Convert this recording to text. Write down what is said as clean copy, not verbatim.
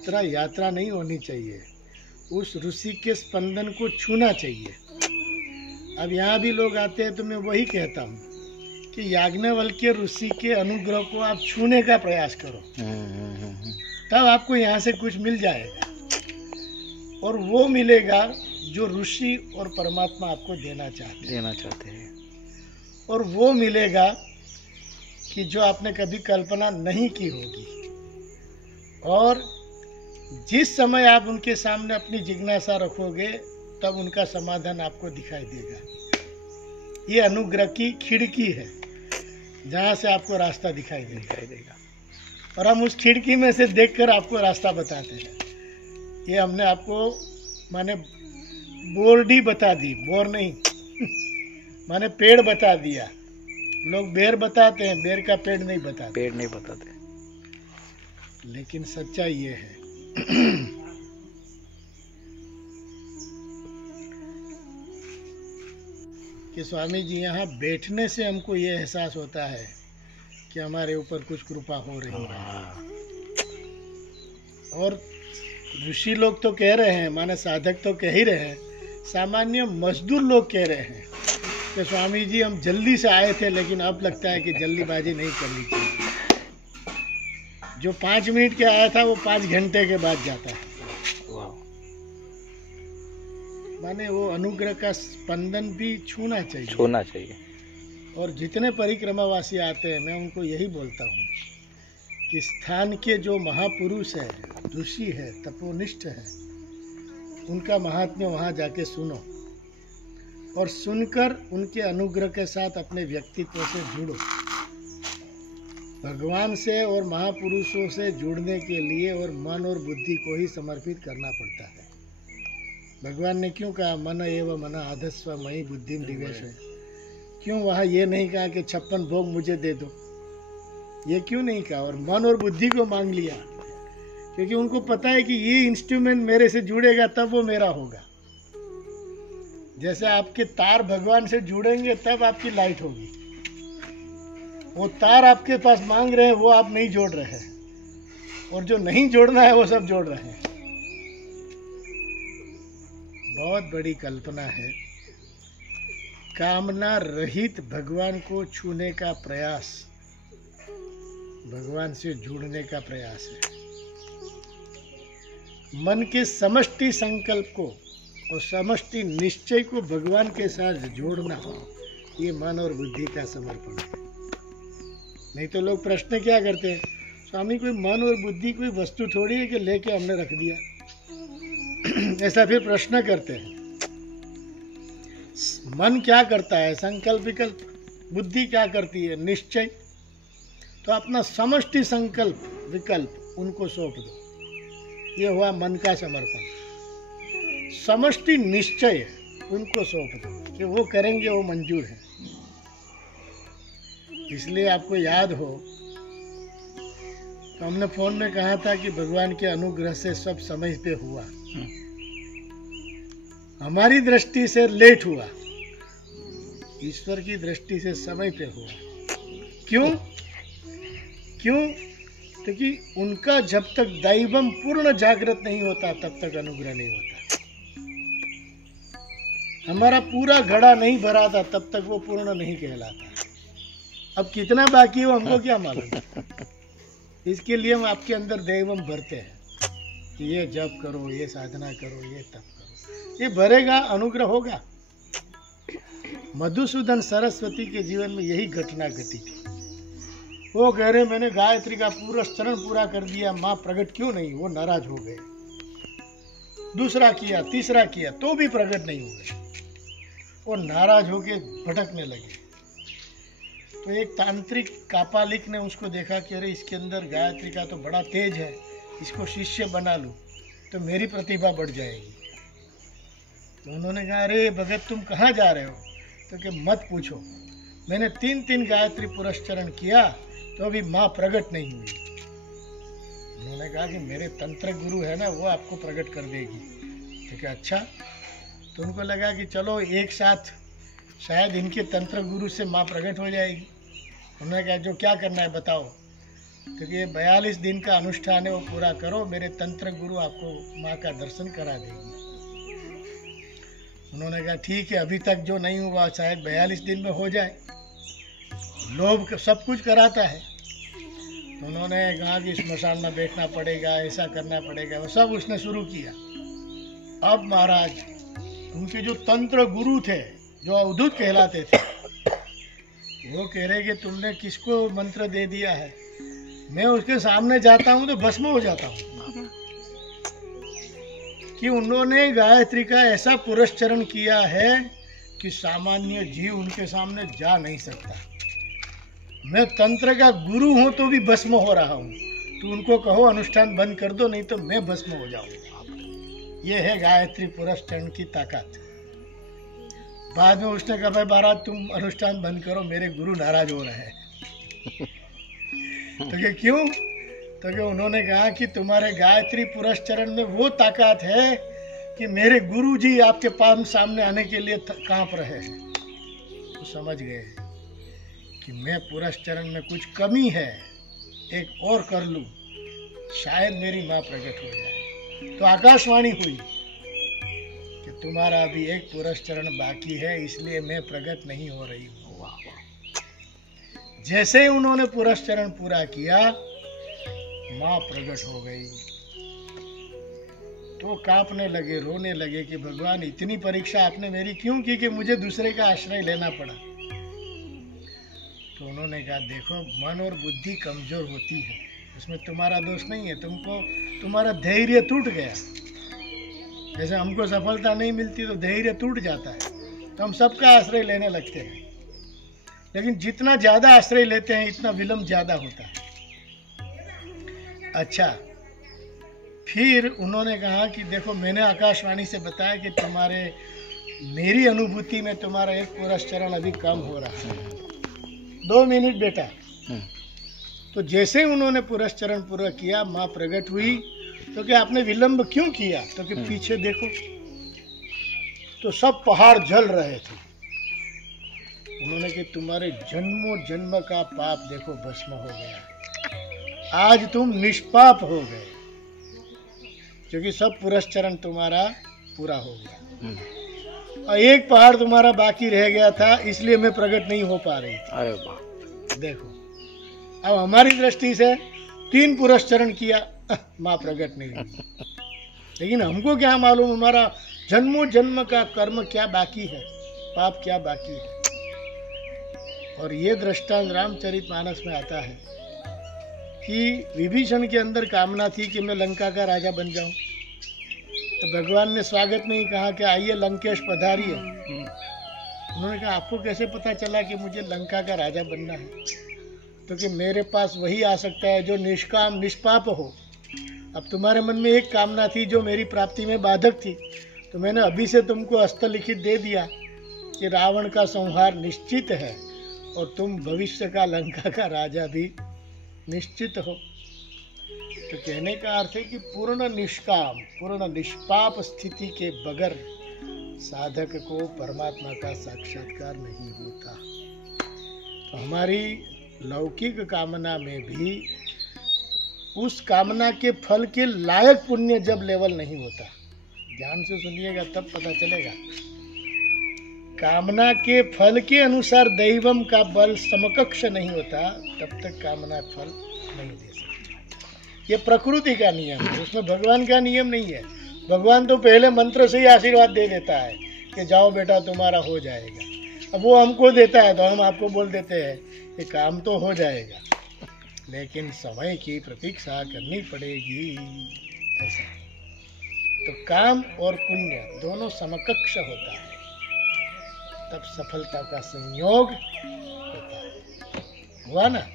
यात्रा यात्रा नहीं होनी चाहिए, उस ऋषि के स्पंदन को छूना चाहिए। अब यहाँ भी लोग आते हैं तो मैं वही कहता हूँ कि याज्ञवल्क्य ऋषि के अनुग्रह को आप छूने का प्रयास करो, तब आपको यहाँ से कुछ मिल जाएगा, और वो मिलेगा जो ऋषि और परमात्मा आपको देना चाहते हैं। और वो मिलेगा कि जो आपने कभी कल्पना नहीं की होगी, और जिस समय आप उनके सामने अपनी जिज्ञासा रखोगे तब उनका समाधान आपको दिखाई देगा। ये अनुग्रह की खिड़की है जहाँ से आपको रास्ता दिखाई देगा, और हम उस खिड़की में से देखकर आपको रास्ता बताते हैं। ये हमने आपको माने बोर्ड ही बता दी, बोर नहीं माने पेड़ बता दिया। लोग बेर बताते हैं, बेर का पेड़ नहीं बताते। लेकिन सच्चाई ये है कि स्वामी जी यहाँ बैठने से हमको ये एहसास होता है कि हमारे ऊपर कुछ कृपा हो रही है। और ऋषि लोग तो कह रहे हैं, माने साधक तो कह ही रहे हैं, सामान्य मजदूर लोग कह रहे हैं कि स्वामी जी हम जल्दी से आए थे, लेकिन अब लगता है कि जल्दीबाजी नहीं करनी चाहिए। जो 5 मिनट के आया था वो 5 घंटे के बाद जाता है। माने वो अनुग्रह का स्पंदन भी छूना चाहिए। और जितने परिक्रमावासी आते हैं मैं उनको यही बोलता हूँ कि स्थान के जो महापुरुष है, ऋषि है, तपोनिष्ठ है, उनका महात्म्य वहाँ जाके सुनो, और सुनकर उनके अनुग्रह के साथ अपने व्यक्तित्व से जुड़ो। भगवान से और महापुरुषों से जुड़ने के लिए और मन और बुद्धि को ही समर्पित करना पड़ता है। भगवान ने क्यों कहा मन एव मन आधस्व मयि बुद्धि निवेश है? क्यों वहाँ ये नहीं कहा कि 56 भोग मुझे दे दो? ये क्यों नहीं कहा? और मन और बुद्धि को मांग लिया, क्योंकि उनको पता है कि ये इंस्ट्रूमेंट मेरे से जुड़ेगा तब वो मेरा होगा। जैसे आपके तार भगवान से जुड़ेंगे तब आपकी लाइट होगी। वो तार आपके पास मांग रहे हैं, वो आप नहीं जोड़ रहे हैं, और जो नहीं जोड़ना है वो सब जोड़ रहे हैं। बहुत बड़ी कल्पना है। कामना रहित भगवान को छूने का प्रयास, भगवान से जुड़ने का प्रयास है। मन के समष्टि संकल्प को और समष्टि निश्चय को भगवान के साथ जोड़ना, ये मन और बुद्धि का समर्पण है। नहीं तो लोग प्रश्न क्या करते हैं, स्वामी कोई मन और बुद्धि कोई वस्तु थोड़ी है कि लेके हमने रख दिया ऐसा फिर प्रश्न करते हैं। मन क्या करता है? संकल्प विकल्प। बुद्धि क्या करती है? निश्चय। तो अपना समष्टि संकल्प विकल्प उनको सौंप दो, ये हुआ मन का समर्पण। समष्टि निश्चय उनको सौंप दो कि वो करेंगे, वो मंजूर है। इसलिए आपको याद हो तो हमने फोन में कहा था कि भगवान के अनुग्रह से सब समय पे हुआ। हमारी दृष्टि से लेट हुआ, ईश्वर की दृष्टि से समय पे हुआ। क्यों? क्योंकि उनका जब तक दैवम पूर्ण जागृत नहीं होता तब तक अनुग्रह नहीं होता। हमारा पूरा घड़ा नहीं भरा था तब तक वो पूर्ण नहीं कहलाता। अब कितना बाकी हो हमको क्या मालूम। इसके लिए हम आपके अंदर दैवम भरते हैं कि ये जप करो, ये साधना करो, ये तप करो, ये भरेगा, अनुग्रह होगा। मधुसूदन सरस्वती के जीवन में यही घटना घटी थी। वो कह रहे मैंने गायत्री का पूरा चरण पूरा कर दिया, माँ प्रकट क्यों नहीं? वो नाराज हो गए। दूसरा किया, तीसरा किया तो भी प्रकट नहीं हुए। वो नाराज होके भटकने लगे। तो एक तांत्रिक कापालिक ने उसको देखा कि अरे इसके अंदर गायत्री का तो बड़ा तेज है, इसको शिष्य बना लूं तो मेरी प्रतिभा बढ़ जाएगी। तो उन्होंने कहा अरे भगत तुम कहाँ जा रहे हो? तो कि मत पूछो, मैंने 3 गायत्री पुरस्चरण किया तो अभी माँ प्रकट नहीं हुई। उन्होंने कहा कि मेरे तंत्र गुरु है ना, वो आपको प्रकट कर देगी। तो क्या अच्छा। तो उनको लगा कि चलो एक साथ शायद इनके तंत्र गुरु से माँ प्रकट हो जाएगी। उन्होंने कहा जो क्या करना है बताओ। तो ये 42 दिन का अनुष्ठान है वो पूरा करो, मेरे तंत्र गुरु आपको माँ का दर्शन करा देगी। उन्होंने कहा ठीक है, अभी तक जो नहीं हुआ शायद 42 दिन में हो जाए, लोग सब कुछ कराता है। तो उन्होंने कहा कि स्मशान में बैठना पड़ेगा, ऐसा करना पड़ेगा, वो सब उसने शुरू किया। अब महाराज उनके जो तंत्र गुरु थे, जो अवधूत कहलाते थे, वो कह रहे कि तुमने किसको मंत्र दे दिया है, मैं उसके सामने जाता हूँ तो भस्म हो जाता हूँ। कि उन्होंने गायत्री का ऐसा पुरस्चरण किया है कि सामान्य जीव उनके सामने जा नहीं सकता। मैं तंत्र का गुरु हूँ तो भी भस्म हो रहा हूँ, तो उनको कहो अनुष्ठान बंद कर दो, नहीं तो मैं भस्म हो जाऊंगा। ये है गायत्री पुरस्चरण की ताकत। बाद में उसने कहा भाई महाराज तुम अनुष्ठान बंद करो, मेरे गुरु नाराज हो रहे हैं। तो कि क्यों? तो कि उन्होंने कहा कि तुम्हारे गायत्री पुरस्चरण में वो ताकत है कि मेरे गुरु जी आपके पास सामने आने के लिए कांप रहे हैं। तो समझ गए कि मैं पुरस्चरण में कुछ कमी है, एक और कर लूं, शायद मेरी माँ प्रकट हो जाए। तो आकाशवाणी हुई कि तुम्हारा अभी एक पुरस्चरण बाकी है, इसलिए मैं प्रकट नहीं हो रही हूँ। जैसे ही उन्होंने पुरस्चरण पूरा किया, माँ प्रकट हो गई। तो कांपने लगे, रोने लगे कि भगवान इतनी परीक्षा आपने मेरी क्यों की कि मुझे दूसरे का आश्रय लेना पड़ा। तो उन्होंने कहा देखो, मन और बुद्धि कमजोर होती है, उसमें तुम्हारा दोष नहीं है। तुम्हारा धैर्य टूट गया। जैसे हमको सफलता नहीं मिलती तो धैर्य टूट जाता है, तो हम सबका आश्रय लेने लगते हैं। लेकिन जितना ज्यादा आश्रय लेते हैं इतना विलंब ज्यादा होता है। अच्छा, फिर उन्होंने कहा कि देखो मैंने आकाशवाणी से बताया कि तुम्हारे मेरी अनुभूति में तुम्हारा एक पुरस्चरण अभी कम हो रहा है, 2 मिनट बेटा। तो जैसे उन्होंने पुरस्चरण पूरा किया, माँ प्रकट हुई। तो कि आपने विलंब क्यों किया? तो कि पीछे देखो तो सब पहाड़ जल रहे थे। उन्होंने कि तुम्हारे जन्मों जन्म का पाप देखो भस्म हो गया, आज तुम निष्पाप हो गए, क्योंकि सब पुरस्चरण तुम्हारा पूरा हो गया। और एक पहाड़ तुम्हारा बाकी रह गया था, इसलिए मैं प्रकट नहीं हो पा रही थी। अरे बाप। देखो अब हमारी दृष्टि से 3 पुरस्चरण किया, माँ प्रकट नहीं हुई। लेकिन हमको क्या मालूम हमारा जन्मों जन्म का कर्म क्या बाकी है, पाप क्या बाकी है। और ये दृष्टांत रामचरितमानस में आता है कि विभीषण के अंदर कामना थी कि मैं लंका का राजा बन जाऊं। तो भगवान ने स्वागत में ही कहा कि आइए लंकेश पधारिए। उन्होंने कहा आपको कैसे पता चला कि मुझे लंका का राजा बनना है? तो कि मेरे पास वही आ सकता है जो निष्काम निष्पाप हो। अब तुम्हारे मन में एक कामना थी जो मेरी प्राप्ति में बाधक थी, तो मैंने अभी से तुमको हस्तलिखित दे दिया कि रावण का संहार निश्चित है और तुम भविष्य का लंका का राजा भी निश्चित हो। तो कहने का अर्थ है कि पूर्ण निष्काम, पूर्ण निष्पाप स्थिति के बगैर साधक को परमात्मा का साक्षात्कार नहीं होता। तो हमारी लौकिक कामना में भी उस कामना के फल के लायक पुण्य जब लेवल नहीं होता, ध्यान से सुनिएगा तब पता चलेगा। कामना के फल के अनुसार दैवम का बल समकक्ष नहीं होता, तब तक कामना फल नहीं दे सकता। ये प्रकृति का नियम है, उसमें भगवान का नियम नहीं है। भगवान तो पहले मंत्र से ही आशीर्वाद दे देता है कि जाओ बेटा तुम्हारा हो जाएगा। अब वो हमको देता है तो हम आपको बोल देते हैं कि काम तो हो जाएगा, लेकिन समय की प्रतीक्षा करनी पड़ेगी। ऐसा तो काम और पुण्य दोनों समकक्ष होता है, तब सफलता का संयोग होता है। हुआ ना?